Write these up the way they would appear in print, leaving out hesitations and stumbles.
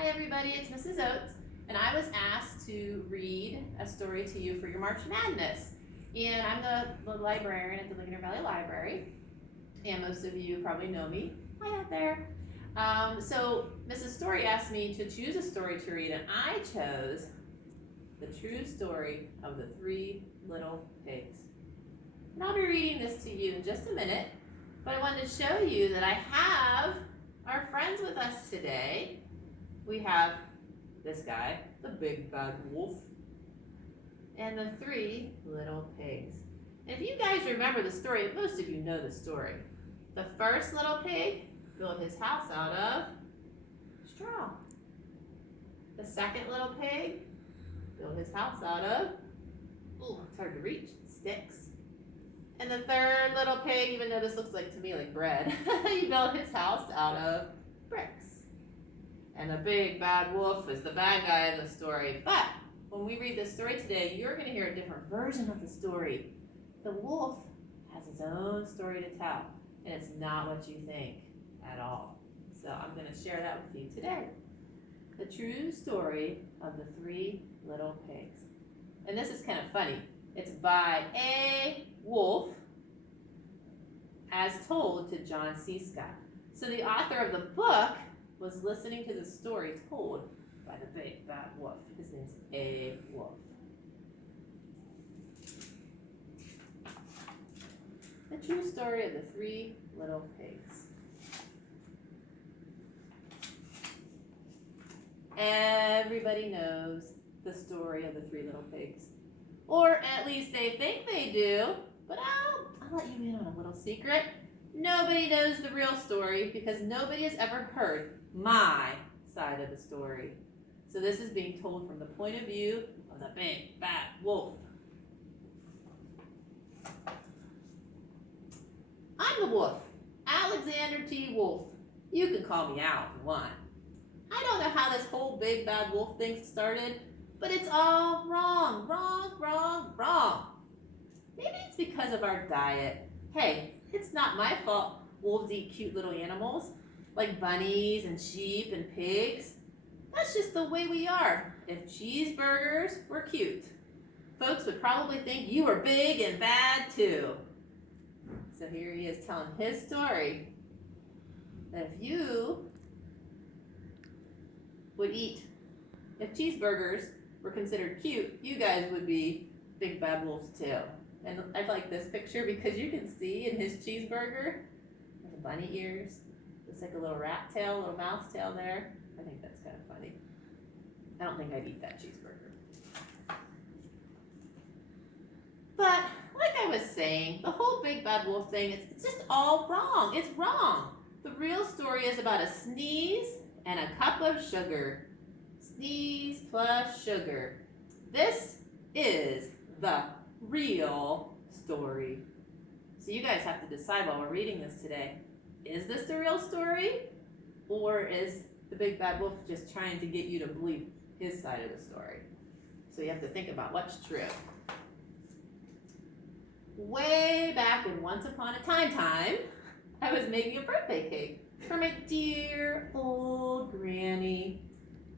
Hi everybody, it's Mrs. Oates, and I was asked to read a story to you for your March Madness. And I'm the librarian at the Ligonier Valley Library, and most of you probably know me. Hi out there. So Mrs. Story asked me to choose a story to read, and I chose The True Story of the Three Little Pigs. And I'll be reading this to you in just a minute, but I wanted to show you that I have our friends with us today. We have this guy, the big bad wolf, and the three little pigs. And if you guys remember the story, most of you know the story. The first little pig built his house out of straw. The second little pig built his house out of, it's hard to reach, sticks. And the third little pig, even though this looks like to me like bread, he built his house out of bricks. And the big bad wolf is the bad guy in the story. But when we read this story today, you're going to hear a different version of the story. The wolf has his own story to tell, and it's not what you think at all. So I'm going to share that with you today. The true story of the three little pigs. And this is kind of funny. It's by a wolf as told to John Scieszka. So the author of the book was listening to the story told by the big bad wolf. His name's A. Wolf. The true story of the three little pigs. Everybody knows the story of the three little pigs. Or at least they think they do, but I'll let you in on a little secret. Nobody knows the real story because nobody has ever heard my side of the story. So this is being told from the point of view of the big bad wolf. I'm the wolf, Alexander T. Wolf. You can call me Al if you want. I don't know how this whole big bad wolf thing started, but it's all wrong, wrong, wrong, wrong. Maybe it's because of our diet. Hey, it's not my fault wolves eat cute little animals like bunnies and sheep and pigs. That's just the way we are. If cheeseburgers were cute, folks would probably think you were big and bad too. So here he is telling his story that if you would eat, if cheeseburgers were considered cute, you guys would be big bad wolves too. And I like this picture because you can see in his cheeseburger the bunny ears. Looks like a little rat tail, a little mouse tail there. I think that's kind of funny. I don't think I'd eat that cheeseburger. But like I was saying, the whole big bad wolf thing, it's just all wrong. It's wrong. The real story is about a sneeze and a cup of sugar. Sneeze plus sugar. This is the real story. So you guys have to decide while we're reading this today. Is this the real story? Or is the big bad wolf just trying to get you to believe his side of the story? So you have to think about what's true. Way back in Once Upon a Time, I was making a birthday cake for my dear old granny.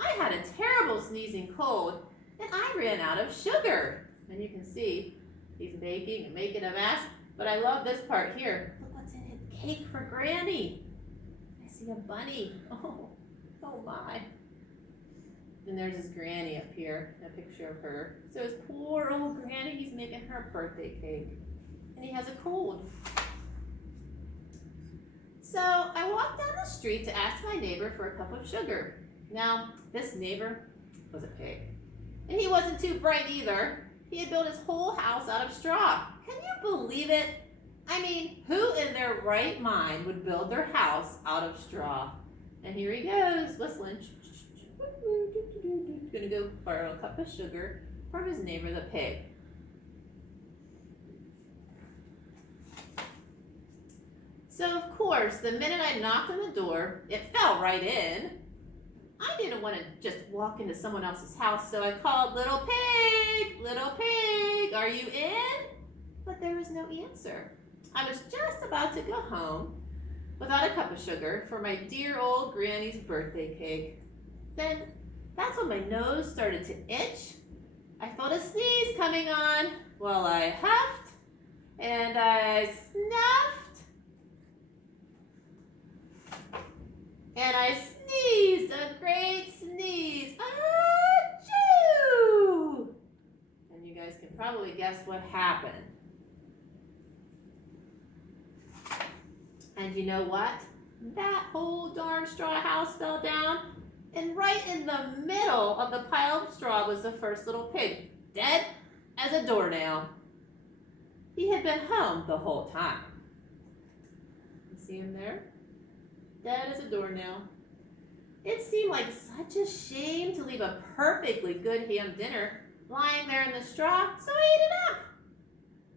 I had a terrible sneezing cold, and I ran out of sugar. And you can see he's baking and making a mess, but I love this part here. Look what's in his cake for Granny. I see a bunny. Oh my. And there's his Granny up here, a picture of her. So his poor old Granny, he's making her birthday cake. And he has a cold. So I walked down the street to ask my neighbor for a cup of sugar. Now, this neighbor was a pig. And he wasn't too bright either. He had built his whole house out of straw. Can you believe it? I mean, who in their right mind would build their house out of straw? And here he goes, whistling. He's gonna go borrow a cup of sugar from his neighbor, the pig. So of course, the minute I knocked on the door, it fell right in. I didn't want to just walk into someone else's house, so I called, little pig, are you in? But there was no answer. I was just about to go home without a cup of sugar for my dear old granny's birthday cake. Then that's when my nose started to itch. I felt a sneeze coming on. Well, I huffed and I snuffed and I sneezed, a great sneeze. Achoo! And you guys can probably guess what happened. And you know what? That whole darn straw house fell down, and right in the middle of the pile of straw was the first little pig, dead as a doornail. He had been home the whole time. You see him there? Dead as a doornail. It seemed like such a shame to leave a perfectly good ham dinner lying there in the straw, so he ate it up.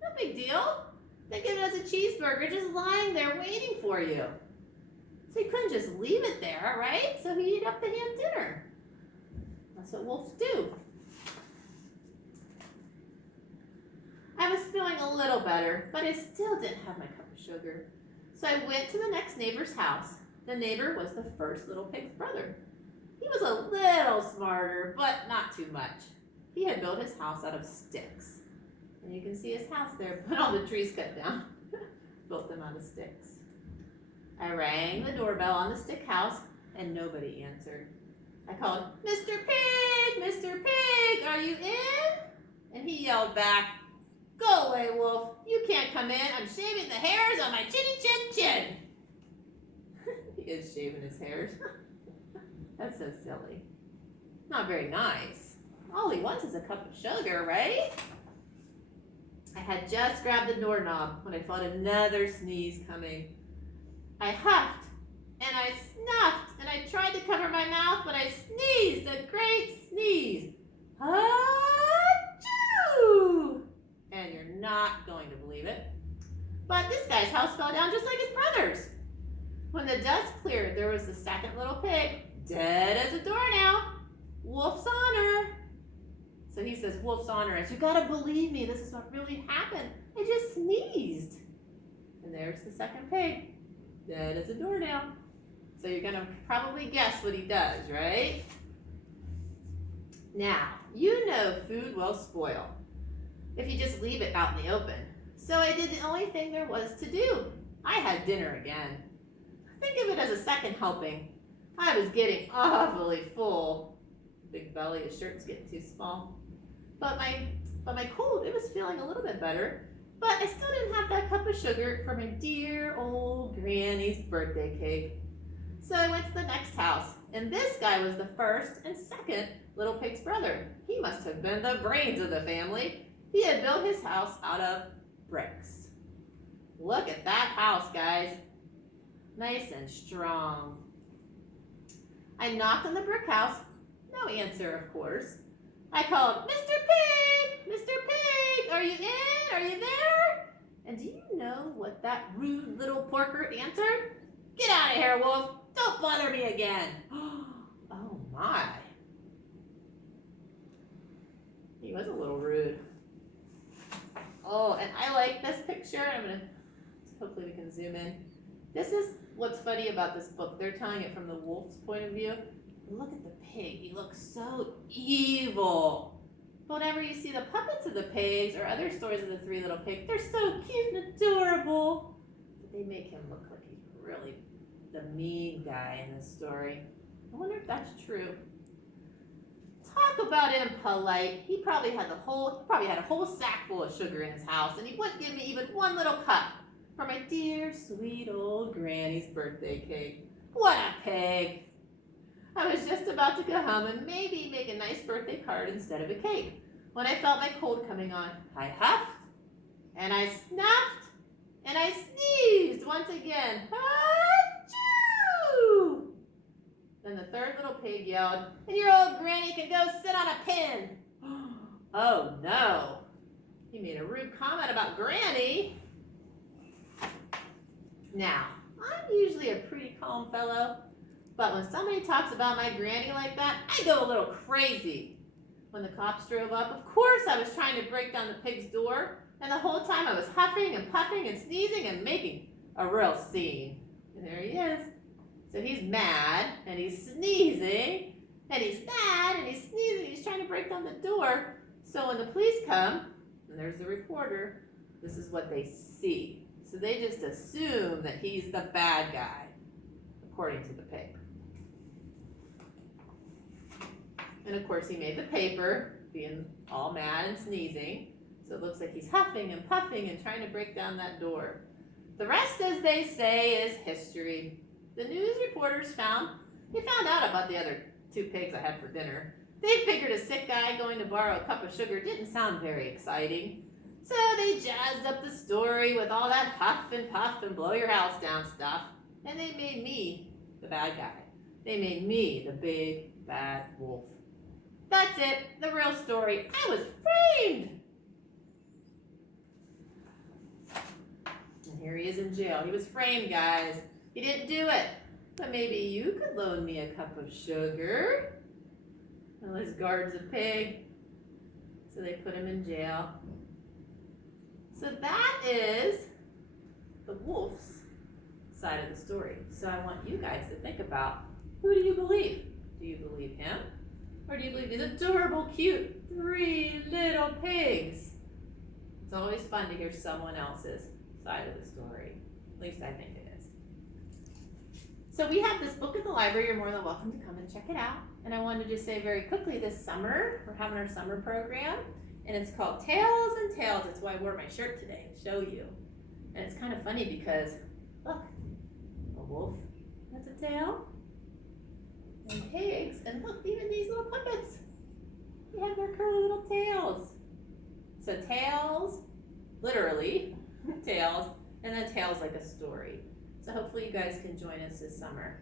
No big deal. Think of it as a cheeseburger just lying there waiting for you. So he couldn't just leave it there, right? So he ate up the ham dinner. That's what wolves do. I was feeling a little better, but I still didn't have my cup of sugar. So I went to the next neighbor's house. The neighbor was the first little pig's brother. He was a little smarter, but not too much. He had built his house out of sticks. And you can see his house there, but all the trees cut down. Built them out of sticks. I rang the doorbell on the stick house, and nobody answered. I called, "Mr. Pig, Mr. Pig, are you in?" And he yelled back, "Go away, wolf. You can't come in. I'm shaving the hairs on my chinny chin chin." He is shaving his hairs. That's so silly. Not very nice. All he wants is a cup of sugar, right? I had just grabbed the doorknob when I felt another sneeze coming. I huffed and I snuffed and I tried to cover my mouth, but I sneezed a great sneeze. Achoo! And you're not going to believe it, but this guy's house fell down just like his brother's. When the dust cleared, there was the second little pig, dead as a doornail. Wolf's honor. So he says, "Wolf's honor is, you gotta believe me, this is what really happened. I just sneezed." And there's the second pig, dead as a doornail. So you're gonna probably guess what he does, right? Now, you know food will spoil if you just leave it out in the open. So I did the only thing there was to do. I had dinner again. Think of it as a second helping. I was getting awfully full. Big belly, his shirt's getting too small. But my cold, it was feeling a little bit better. But I still didn't have that cup of sugar for my dear old granny's birthday cake. So I went to the next house, and this guy was the first and second little pig's brother. He must have been the brains of the family. He had built his house out of bricks. Look at that house, guys. Nice and strong. I knocked on the brick house. No answer, of course. I called, "Mr. Pig! Mr. Pig! Are you in? Are you there?" And do you know what that rude little porker answered? "Get out of here, wolf. Don't bother me again." Oh my. He was a little rude. Oh, and I like this picture. Hopefully we can zoom in. This is what's funny about this book. They're telling it from the wolf's point of view. Look at the pig. He looks so evil. But whenever you see the puppets of the pigs or other stories of the three little pigs, they're so cute and adorable. But they make him look like he's really the mean guy in this story. I wonder if that's true. Talk about impolite. He probably had a whole sack full of sugar in his house, and he wouldn't give me even one little cup for my dear, sweet old granny's birthday cake. What a pig. I was just about to go home and maybe make a nice birthday card instead of a cake when I felt my cold coming on. I huffed, and I snuffed, and I sneezed once again. Achoo! Then the third little pig yelled, "And your old granny can go sit on a pin." Oh no. He made a rude comment about Granny. Now, I'm usually a pretty calm fellow, but when somebody talks about my granny like that, I go a little crazy. When the cops drove up, of course I was trying to break down the pig's door, and the whole time I was huffing and puffing and sneezing and making a real scene. And there he is. So he's mad, and he's sneezing, and he's mad, and he's sneezing, he's trying to break down the door. So when the police come, and there's the reporter, this is what they see. So they just assume that he's the bad guy, according to the paper. And of course he made the paper, being all mad and sneezing. So it looks like he's huffing and puffing and trying to break down that door. The rest, as they say, is history. The news reporters found out about the other 2 pigs I had for dinner. They figured a sick guy going to borrow a cup of sugar didn't sound very exciting. So they jazzed up the story with all that huff and puff and blow your house down stuff. And they made me the bad guy. They made me the big bad wolf. That's it, the real story. I was framed. And here he is in jail. He was framed, guys. He didn't do it. But maybe you could loan me a cup of sugar. Well, this guard's a pig. So they put him in jail. So that is the wolf's side of the story. So I want you guys to think about, who do you believe? Do you believe him? Or do you believe these adorable, cute 3 little pigs? It's always fun to hear someone else's side of the story. At least I think it is. So we have this book in the library. You're more than welcome to come and check it out. And I wanted to just say very quickly, this summer, we're having our summer program. And it's called Tales and Tales. That's why I wore my shirt today, to show you. And it's kind of funny because, look, a wolf has a tail. And pigs, and look, even these little puppets, they have their curly little tails. So tails, literally, tails, and then tails like a story. So hopefully you guys can join us this summer.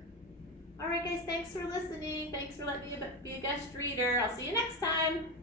All right, guys, thanks for listening. Thanks for letting me be a guest reader. I'll see you next time.